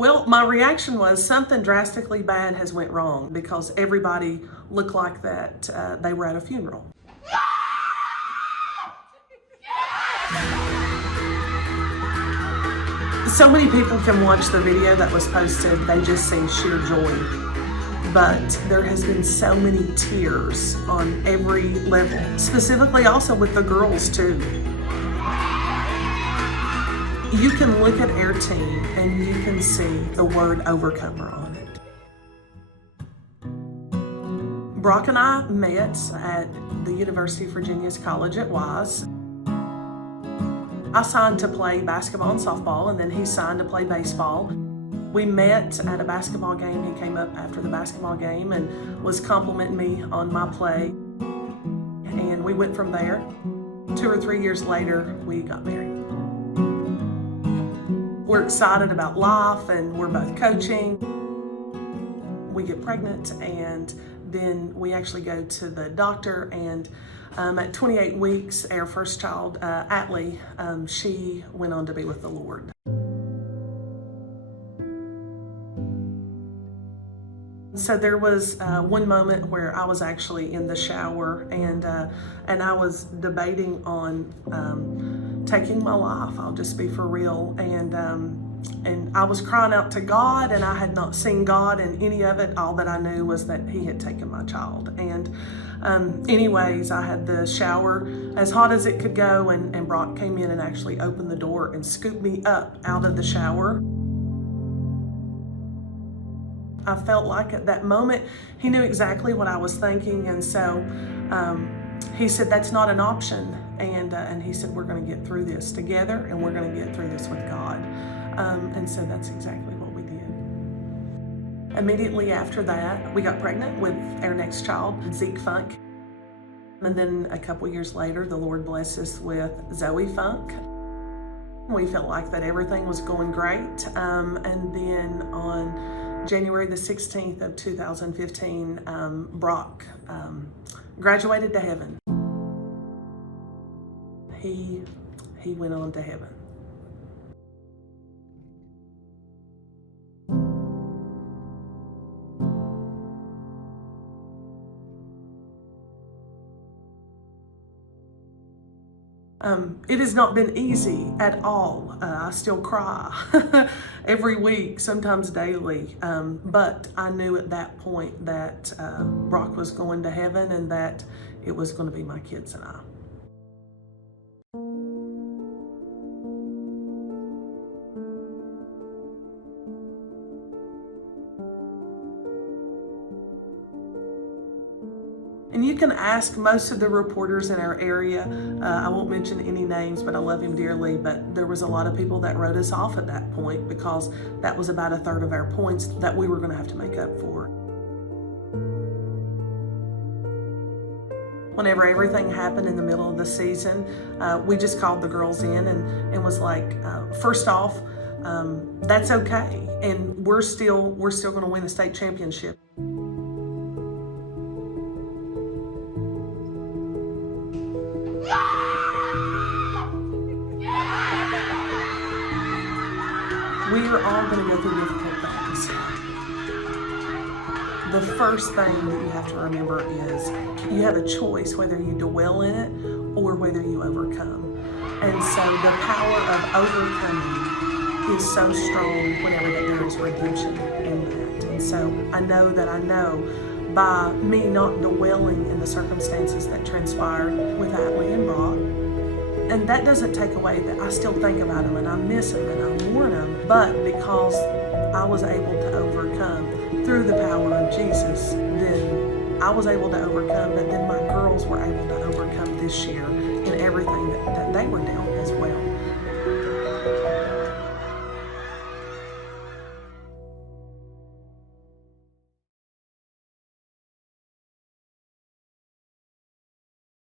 Well, my reaction was something drastically bad has went wrong because everybody looked like that they were at a funeral. So many people can watch the video that was posted, they just see sheer joy. But there has been so many tears on every level, specifically also with the girls too. You can look at our team and you can see the word overcomer on it. Brock and I met at the University of Virginia's College at Wise. I signed to play basketball and softball, and then he signed to play baseball. We met at a basketball game. He came up after the basketball game and was complimenting me on my play. And we went from there. 2 or 3 years later, we got married. We're excited about life, and we're both coaching. We get pregnant, and then we actually go to the doctor, and at 28 weeks, our first child, Atlee, she went on to be with the Lord. So there was one moment where I was actually in the shower, and I was debating on taking my life. I'll just be for real. And I was crying out to God, and I had not seen God in any of it. All that I knew was that He had taken my child. And anyways, I had the shower as hot as it could go, and Brock came in and actually opened the door and scooped me up out of the shower. I felt like at that moment, he knew exactly what I was thinking, and so he said, "That's not an option." And he said, "We're going to get through this together, and we're going to get through this with God." And so that's exactly what we did. Immediately after that, we got pregnant with our next child, Terri Funk. And then a couple years later, the Lord blessed us with Zoe Funk. We felt like that everything was going great. And then on January the 16th of 2015, Brock graduated to heaven. He went on to heaven. It has not been easy at all. I still cry every week, sometimes daily. But I knew at that point that Brock was going to heaven, and that it was going to be my kids and I. And you can ask most of the reporters in our area. I won't mention any names, but I love him dearly. But there was a lot of people that wrote us off at that point because that was about 1/3 of our points that we were going to have to make up for. Whenever everything happened in the middle of the season, we just called the girls in and was like, first off, that's okay, and we're still going to win the state championship. We are all going to go through difficult things. The first thing that you have to remember is you have a choice whether you dwell in it or whether you overcome. And so the power of overcoming is so strong whenever that there is redemption in that. And so I know by me not dwelling in the circumstances that transpired with Atlee and Brock. And that doesn't take away that I still think about them and I miss them and I mourn them. But because I was able to overcome through the power of Jesus, then I was able to overcome, but then my girls were able to overcome this year in everything that they were down as well.